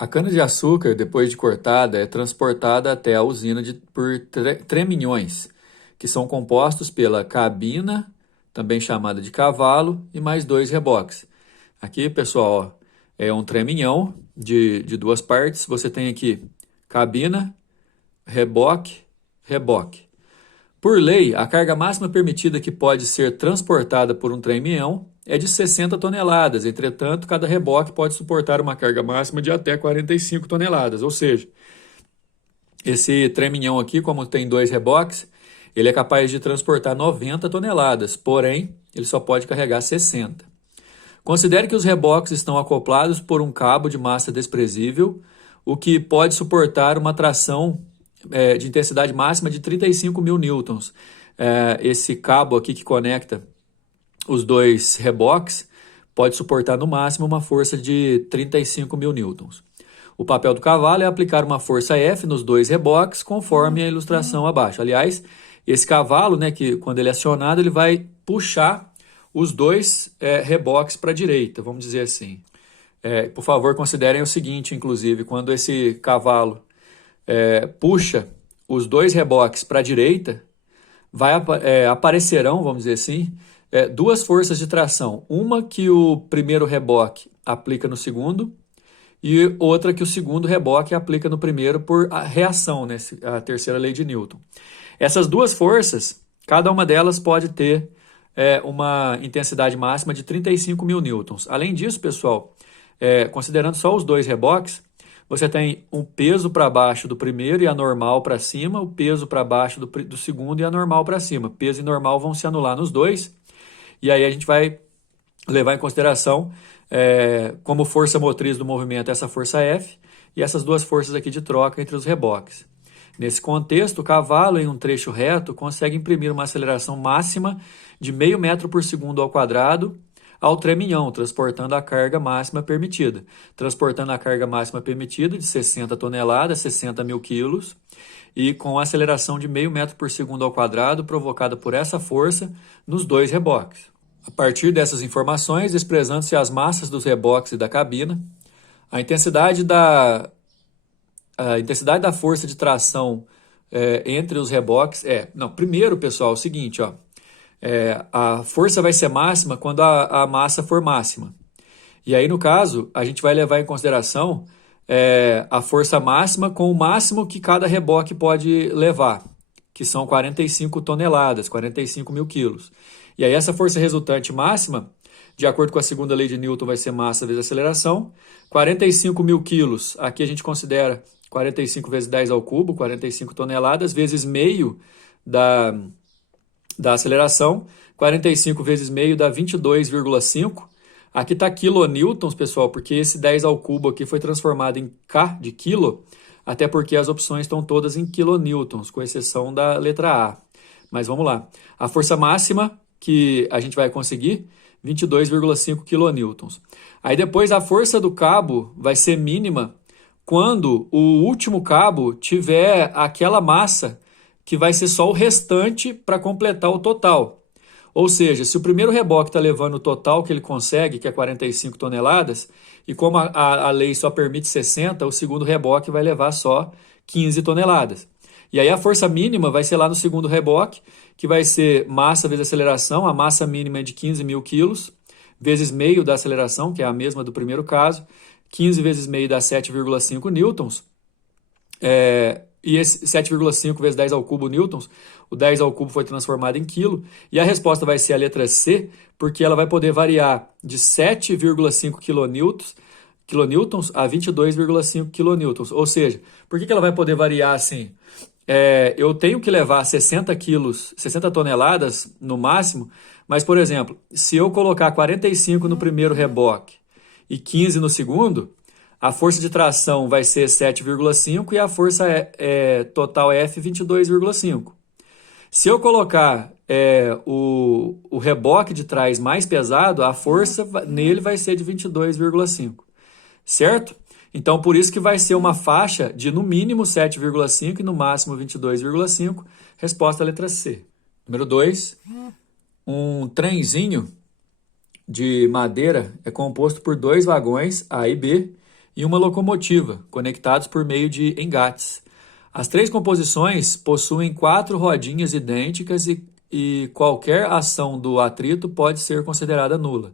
A cana-de-açúcar, depois de cortada, é transportada até a usina por treminhões, que são compostos pela cabina, também chamada de cavalo, e mais dois reboques. Aqui, pessoal, ó, é um treminhão de duas partes. Você tem aqui cabina, reboque, reboque. Por lei, a carga máxima permitida que pode ser transportada por um trem-minhão é de 60 toneladas. Entretanto, cada reboque pode suportar uma carga máxima de até 45 toneladas. Ou seja, esse trem-minhão aqui, como tem dois reboques, ele é capaz de transportar 90 toneladas, porém, ele só pode carregar 60. Considere que os reboques estão acoplados por um cabo de massa desprezível, o que pode suportar uma tração de intensidade máxima de 35 mil newtons. Esse cabo aqui que conecta os dois reboques pode suportar no máximo uma força de 35 mil newtons. O papel do cavalo é aplicar uma força F nos dois reboques, conforme a ilustração abaixo. Aliás, esse cavalo, né, que quando ele é acionado, ele vai puxar os dois reboques para a direita, vamos dizer assim. Por favor, considerem o seguinte, inclusive, quando esse cavalo puxa os dois reboques para a direita, aparecerão, vamos dizer assim, duas forças de tração. Uma que o primeiro reboque aplica no segundo e outra que o segundo reboque aplica no primeiro por reação, né? A terceira lei de Newton. Essas duas forças, cada uma delas pode ter uma intensidade máxima de 35 mil newtons. Além disso, pessoal, considerando só os dois reboques, você tem um peso para baixo do primeiro e a normal para cima, o peso para baixo do segundo e a normal para cima. Peso e normal vão se anular nos dois, e aí a gente vai levar em consideração como força motriz do movimento essa força F e essas duas forças aqui de troca entre os reboques. Nesse contexto, o cavalo, em um trecho reto, consegue imprimir uma aceleração máxima de meio metro por segundo ao quadrado ao treminhão, transportando a carga máxima permitida. Transportando a carga máxima permitida de 60 toneladas, 60 mil quilos, e com aceleração de meio metro por segundo ao quadrado provocada por essa força nos dois reboques. A partir dessas informações, desprezando-se as massas dos reboques e da cabina, a intensidade da força de tração entre os reboques primeiro, pessoal, é o seguinte, ó. A força vai ser máxima quando a massa for máxima. E aí, no caso, a gente vai levar em consideração a força máxima com o máximo que cada reboque pode levar, que são 45 toneladas, 45 mil quilos. E aí, essa força resultante máxima, de acordo com a segunda lei de Newton, vai ser massa vezes aceleração. 45 mil quilos, aqui a gente considera 45 vezes 10 ao cubo, 45 toneladas, vezes meio da aceleração, 45 vezes meio dá 22,5. Aqui está quilonewtons, pessoal, porque esse 10 ao cubo aqui foi transformado em K de quilo, até porque as opções estão todas em quilonewtons, com exceção da letra A. Mas vamos lá. A força máxima que a gente vai conseguir, 22,5 quilonewtons. Aí depois a força do cabo vai ser mínima quando o último cabo tiver aquela massa que vai ser só o restante para completar o total. Ou seja, se o primeiro reboque está levando o total que ele consegue, que é 45 toneladas, e como a lei só permite 60, o segundo reboque vai levar só 15 toneladas. E aí a força mínima vai ser lá no segundo reboque, que vai ser massa vezes aceleração, a massa mínima é de 15 mil quilos, vezes meio da aceleração, que é a mesma do primeiro caso, 15 vezes meio dá 7,5 newtons, e esse 7,5 vezes 10 ao cubo newtons, o 10 ao cubo foi transformado em quilo, e a resposta vai ser a letra C, porque ela vai poder variar de 7,5 quilonewtons a 22,5 quilonewtons. Ou seja, por que ela vai poder variar assim? Eu tenho que levar 60 quilos, 60 toneladas no máximo, mas, por exemplo, se eu colocar 45 no primeiro reboque e 15 no segundo, a força de tração vai ser 7,5 e a força total F 22,5. Se eu colocar o reboque de trás mais pesado, a força nele vai ser de 22,5. Certo? Então, por isso que vai ser uma faixa de no mínimo 7,5 e no máximo 22,5. Resposta à letra C. Número 2. Um trenzinho de madeira é composto por dois vagões, A e B, e uma locomotiva, conectados por meio de engates. As três composições possuem 4 rodinhas idênticas e qualquer ação do atrito pode ser considerada nula.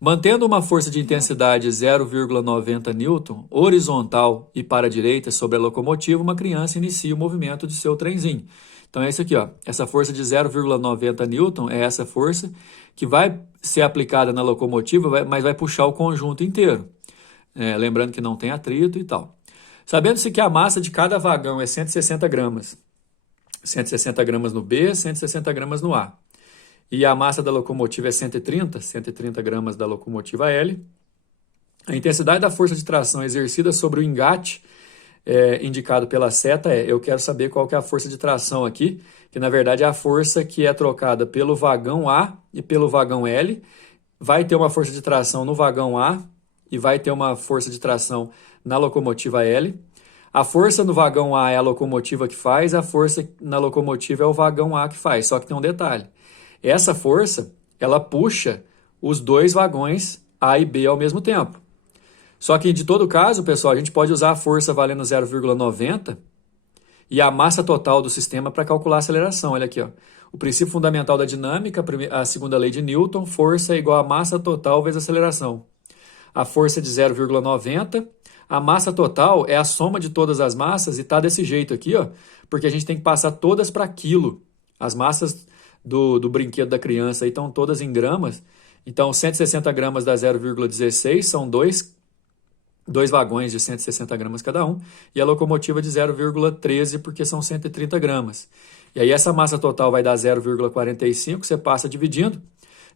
Mantendo uma força de intensidade 0,90 N horizontal e para a direita sobre a locomotiva, uma criança inicia o movimento de seu trenzinho. Então é isso aqui, ó. Essa força de 0,90 N é essa força que vai ser aplicada na locomotiva, mas vai puxar o conjunto inteiro. Lembrando que não tem atrito e tal. Sabendo-se que a massa de cada vagão é 160 gramas. 160 gramas no B, 160 gramas no A. E a massa da locomotiva é 130 gramas da locomotiva L. A intensidade da força de tração exercida sobre o engate, indicado pela seta, eu quero saber qual que é a força de tração aqui, que na verdade é a força que é trocada pelo vagão A e pelo vagão L. Vai ter uma força de tração no vagão A e vai ter uma força de tração na locomotiva L. A força no vagão A é a locomotiva que faz, a força na locomotiva é o vagão A que faz, só que tem um detalhe. Essa força, ela puxa os dois vagões A e B ao mesmo tempo. Só que, de todo caso, pessoal, a gente pode usar a força valendo 0,90 e a massa total do sistema para calcular a aceleração. Olha aqui, ó. O princípio fundamental da dinâmica, a segunda lei de Newton, força é igual a massa total vezes aceleração. A força é de 0,90, a massa total é a soma de todas as massas e está desse jeito aqui, ó, porque a gente tem que passar todas para quilo. As massas do brinquedo da criança aí estão todas em gramas. Então, 160 gramas dá 0,16, são dois vagões de 160 gramas cada um, e a locomotiva de 0,13, porque são 130 gramas. E aí essa massa total vai dar 0,45, você passa dividindo,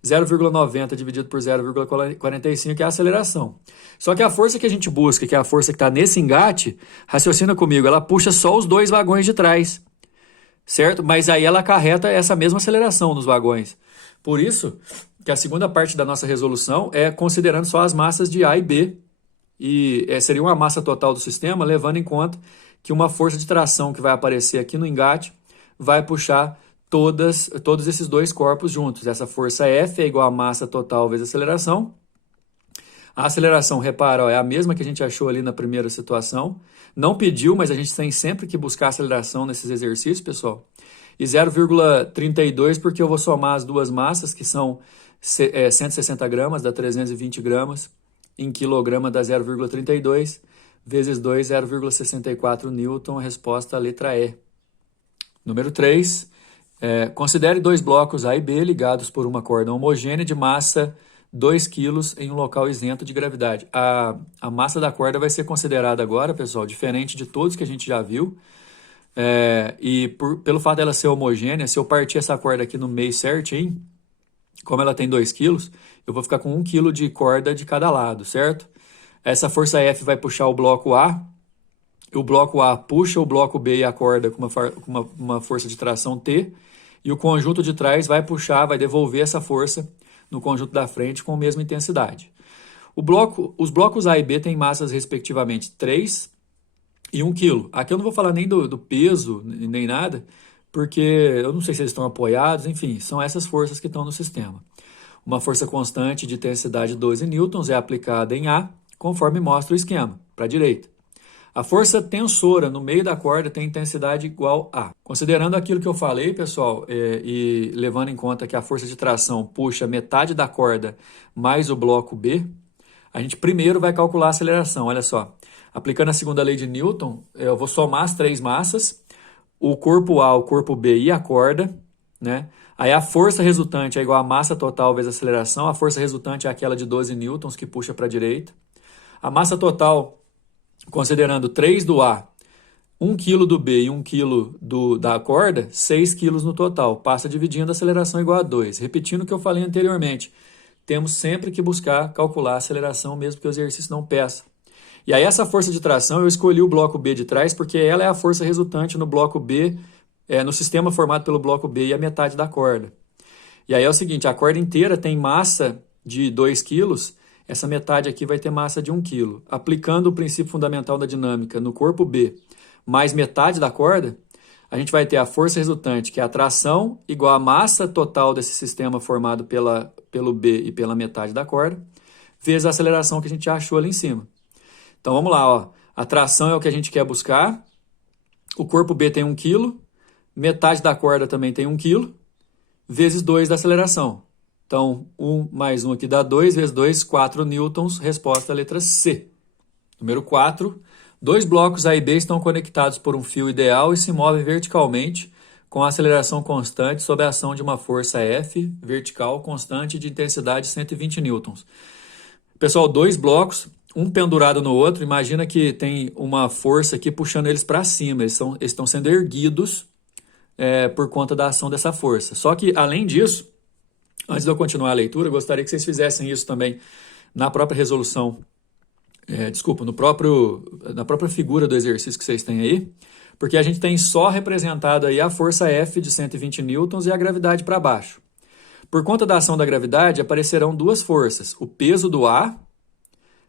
0,90 dividido por 0,45 é a aceleração. Só que a força que a gente busca, que é a força que está nesse engate, raciocina comigo, ela puxa só os dois vagões de trás, certo? Mas aí ela acarreta essa mesma aceleração nos vagões. Por isso que a segunda parte da nossa resolução é considerando só as massas de A e B, e seria uma massa total do sistema, levando em conta que uma força de tração que vai aparecer aqui no engate vai puxar todos esses dois corpos juntos. Essa força F é igual a massa total vezes a aceleração. A aceleração, repara, ó, é a mesma que a gente achou ali na primeira situação. Não pediu, mas a gente tem sempre que buscar aceleração nesses exercícios, pessoal. E 0,32 porque eu vou somar as duas massas, que são 160 gramas, dá 320 gramas. Em quilograma dá 0,32, vezes 2, 0,64 Newton, a resposta à letra E. Número 3, considere dois blocos A e B ligados por uma corda homogênea de massa 2 kg em um local isento de gravidade. A massa da corda vai ser considerada agora, pessoal, diferente de todos que a gente já viu. Pelo fato dela ser homogênea, se eu partir essa corda aqui no meio certinho, como ela tem 2 kg, eu vou ficar com 1 kg de corda de cada lado, certo? Essa força F vai puxar o bloco A, o bloco A puxa o bloco B e a corda com uma força de tração T, e o conjunto de trás vai puxar, vai devolver essa força no conjunto da frente com a mesma intensidade. Os blocos A e B têm massas respectivamente 3 e 1 kg. Aqui eu não vou falar nem do peso, nem nada, porque eu não sei se eles estão apoiados, enfim, são essas forças que estão no sistema. Uma força constante de intensidade 12 newtons é aplicada em A, conforme mostra o esquema, para a direita. A força tensora no meio da corda tem intensidade igual a. Considerando aquilo que eu falei, pessoal, e levando em conta que a força de tração puxa metade da corda mais o bloco B, a gente primeiro vai calcular a aceleração. Olha só, aplicando a segunda lei de Newton, eu vou somar as três massas, o corpo A, o corpo B e a corda, né? Aí a força resultante é igual a massa total vezes a aceleração. A força resultante é aquela de 12 newtons que puxa para a direita. A massa total, considerando 3 do A, 1 kg do B e 1 kg da corda, 6 kg no total. Passa dividindo a aceleração igual a 2. Repetindo o que eu falei anteriormente, temos sempre que buscar calcular a aceleração mesmo que o exercício não peça. E aí essa força de tração, eu escolhi o bloco B de trás porque ela é a força resultante no bloco B, no sistema formado pelo bloco B e a metade da corda. E aí é o seguinte, a corda inteira tem massa de 2 kg, essa metade aqui vai ter massa de 1 kg. Aplicando o princípio fundamental da dinâmica no corpo B mais metade da corda, a gente vai ter a força resultante, que é a tração, igual a massa total desse sistema formado pelo B e pela metade da corda, vezes a aceleração que a gente achou ali em cima. Então vamos lá, ó. A tração é o que a gente quer buscar. O corpo B tem 1 kg, metade da corda também tem 1 kg, vezes 2 da aceleração. Então, 1 mais 1 aqui dá 2, vezes 2, 4 newtons, resposta à letra C. Número 4, 2 blocos A e B estão conectados por um fio ideal e se movem verticalmente com a aceleração constante sob a ação de uma força F vertical constante de intensidade 120 newtons. Pessoal, 2 blocos, um pendurado no outro, imagina que tem uma força aqui puxando eles para cima, eles estão sendo erguidos por conta da ação dessa força. Só que, além disso, antes de eu continuar a leitura, eu gostaria que vocês fizessem isso também na própria resolução, na própria figura do exercício que vocês têm aí, porque a gente tem só representado aí a força F de 120 newtons e a gravidade para baixo. Por conta da ação da gravidade, aparecerão 2 forças, o peso do A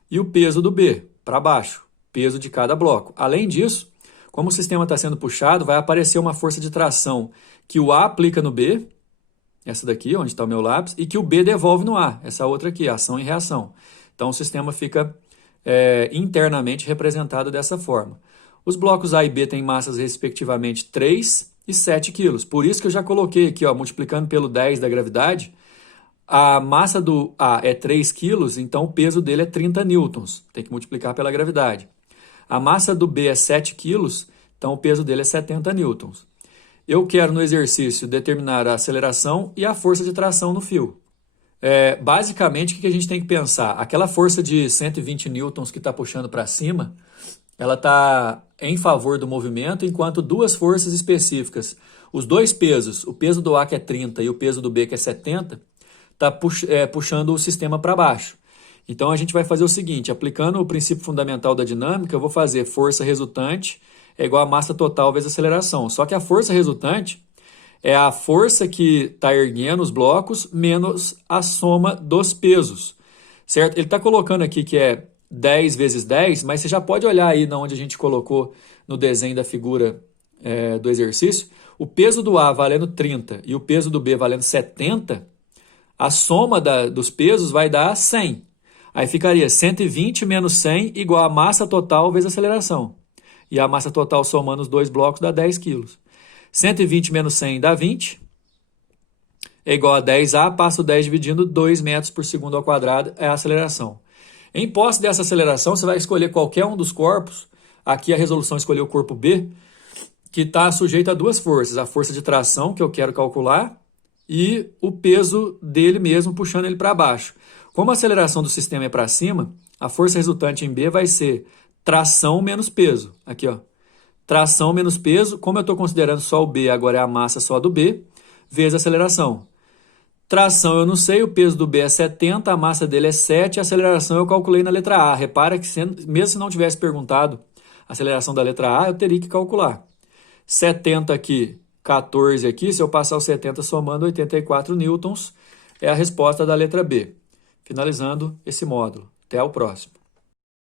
e o peso do B, para baixo, peso de cada bloco. Além disso, como o sistema está sendo puxado, vai aparecer uma força de tração que o A aplica no B, essa daqui, onde está o meu lápis, e que o B devolve no A, essa outra aqui, ação e reação. Então o sistema fica internamente representado dessa forma. Os blocos A e B têm massas respectivamente 3 e 7 kg. Por isso que eu já coloquei aqui, ó, multiplicando pelo 10 da gravidade, a massa do A é 3 kg, então o peso dele é 30 newtons. Tem que multiplicar pela gravidade. A massa do B é 7 kg, então o peso dele é 70 newtons. Eu quero no exercício determinar a aceleração e a força de tração no fio. Basicamente, o que a gente tem que pensar? Aquela força de 120 newtons que está puxando para cima, ela está em favor do movimento, enquanto 2 forças específicas, os 2 pesos, o peso do A que é 30 e o peso do B que é 70, está puxando o sistema para baixo. Então a gente vai fazer o seguinte, aplicando o princípio fundamental da dinâmica, eu vou fazer força resultante é igual a massa total vezes aceleração. Só que a força resultante é a força que está erguendo os blocos menos a soma dos pesos, certo? Ele está colocando aqui que é 10 vezes 10, mas você já pode olhar aí onde a gente colocou no desenho da figura do exercício, o peso do A valendo 30 e o peso do B valendo 70, a soma dos pesos vai dar 100. Aí ficaria 120 menos 100 igual a massa total vezes aceleração. E a massa total somando os 2 blocos dá 10 kg. 120 menos 100 dá 20. É igual a 10A, passo 10 dividindo 2 metros por segundo ao quadrado, é a aceleração. Em posse dessa aceleração, você vai escolher qualquer um dos corpos. Aqui a resolução escolheu o corpo B, que está sujeito a 2 forças. A força de tração, que eu quero calcular, e o peso dele mesmo, puxando ele para baixo. Como a aceleração do sistema é para cima, a força resultante em B vai ser tração menos peso. Aqui, ó. Tração menos peso, como eu estou considerando só o B, agora é a massa só do B, vezes a aceleração. Tração eu não sei, o peso do B é 70, a massa dele é 7, a aceleração eu calculei na letra A. Repara que mesmo se não tivesse perguntado a aceleração da letra A, eu teria que calcular. 70 aqui, 14 aqui, se eu passar o 70 somando 84 newtons, é a resposta da letra B. Finalizando esse módulo. Até o próximo.